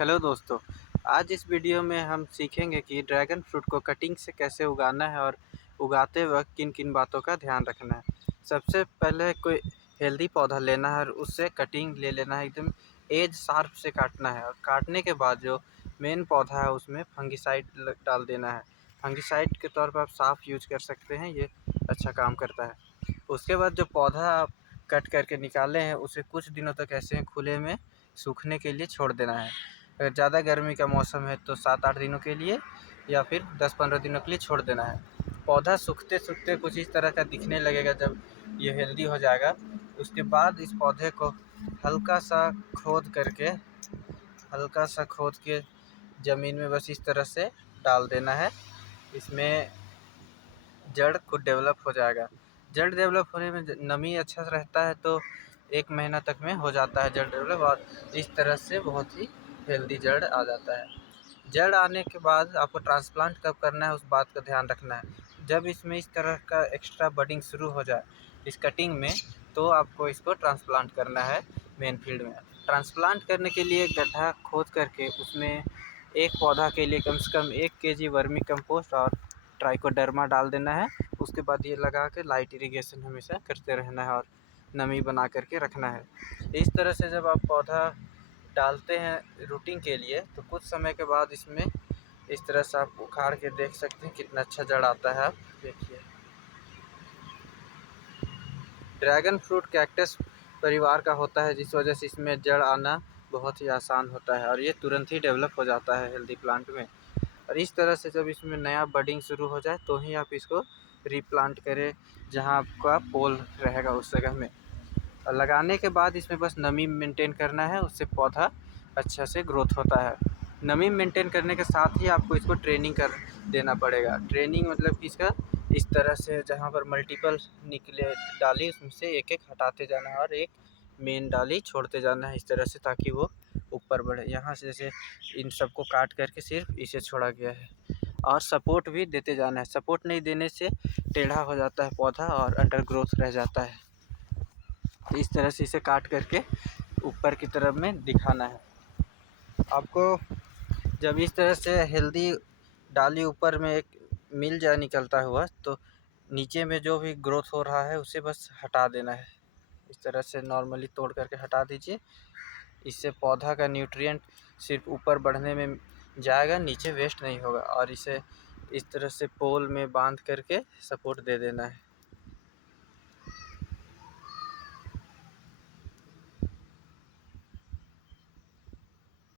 Hello दोस्तों, आज इस वीडियो में हम सीखेंगे कि ड्रैगन फ्रूट को कटिंग से कैसे उगाना है और उगाते वक्त किन किन बातों का ध्यान रखना है। सबसे पहले कोई हेल्दी पौधा लेना है और उससे कटिंग ले लेना है, एकदम एज शार्प से काटना है और काटने के बाद जो मेन पौधा है उसमें फंगिसाइड डाल देना है। फंगिसाइड के तौर पर आप साफ यूज कर सकते हैं, ये अच्छा काम करता है। उसके बाद जो पौधा आप कट करके निकाले हैं उसे कुछ दिनों तक ऐसे खुले में सूखने के लिए छोड़ देना है। अगर ज़्यादा गर्मी का मौसम है तो 7-8 दिनों के लिए या फिर 10-15 दिनों के लिए छोड़ देना है। पौधा सूखते सूखते कुछ इस तरह का दिखने लगेगा जब ये हेल्दी हो जाएगा। उसके बाद इस पौधे को हल्का सा खोद के ज़मीन में बस इस तरह से डाल देना है। इसमें जड़ खुद डेवलप हो जाएगा। जड़ डेवलप होने में नमी अच्छा रहता है तो 1 महीना तक में हो जाता है जड़ डेवलप, और इस तरह से बहुत ही हेल्दी जड़ आ जाता है। जड़ आने के बाद आपको ट्रांसप्लांट कब करना है उस बात का ध्यान रखना है। जब इसमें इस तरह का एक्स्ट्रा बडिंग शुरू हो जाए इस कटिंग में, तो आपको इसको ट्रांसप्लांट करना है मेन फील्ड में। ट्रांसप्लांट करने के लिए गड्ढा खोद करके उसमें एक पौधा के लिए कम से कम 1 केजी वर्मी कंपोस्ट और ट्राइकोडर्मा डाल देना है। उसके बाद ये लगा के लाइट इरिगेशन हमेशा करते रहना है और नमी बना करके रखना है। इस तरह से जब आप पौधा डालते हैं रूटिंग के लिए तो कुछ समय के बाद इसमें इस तरह से आप उखाड़ के देख सकते हैं कितना अच्छा जड़ आता है। आप देखिए, ड्रैगन फ्रूट कैक्टस परिवार का होता है, जिस वजह से इसमें जड़ आना बहुत ही आसान होता है और ये तुरंत ही डेवलप हो जाता है हेल्दी प्लांट में। और इस तरह से जब इसमें नया बडिंग शुरू हो जाए तो ही आप इसको रीप्लांट करें जहां आपका पोल रहेगा उस जगह में। और लगाने के बाद इसमें बस नमी मेंटेन करना है, उससे पौधा अच्छा से ग्रोथ होता है। नमी मेंटेन करने के साथ ही आपको इसको ट्रेनिंग कर देना पड़ेगा। ट्रेनिंग मतलब कि इसका इस तरह से जहाँ पर मल्टीपल निकले डाली उसमें से एक-एक हटाते जाना है और एक मेन डाली छोड़ते जाना है इस तरह से, ताकि वो ऊपर बढ़े। यहाँ से जैसे इन सबको काट करके सिर्फ इसे छोड़ा गया है और सपोर्ट भी देते जाना है। सपोर्ट नहीं देने से टेढ़ा हो जाता है पौधा और अंडर ग्रोथ रह जाता है। इस तरह से इसे काट करके ऊपर की तरफ में दिखाना है आपको। जब इस तरह से हेल्दी डाली ऊपर में एक मिल जाए निकलता हुआ, तो नीचे में जो भी ग्रोथ हो रहा है उसे बस हटा देना है। इस तरह से नॉर्मली तोड़ करके हटा दीजिए। इससे पौधा का न्यूट्रिएंट सिर्फ ऊपर बढ़ने में जाएगा, नीचे वेस्ट नहीं होगा। और इसे इस तरह से पोल में बांध करके सपोर्ट दे देना है।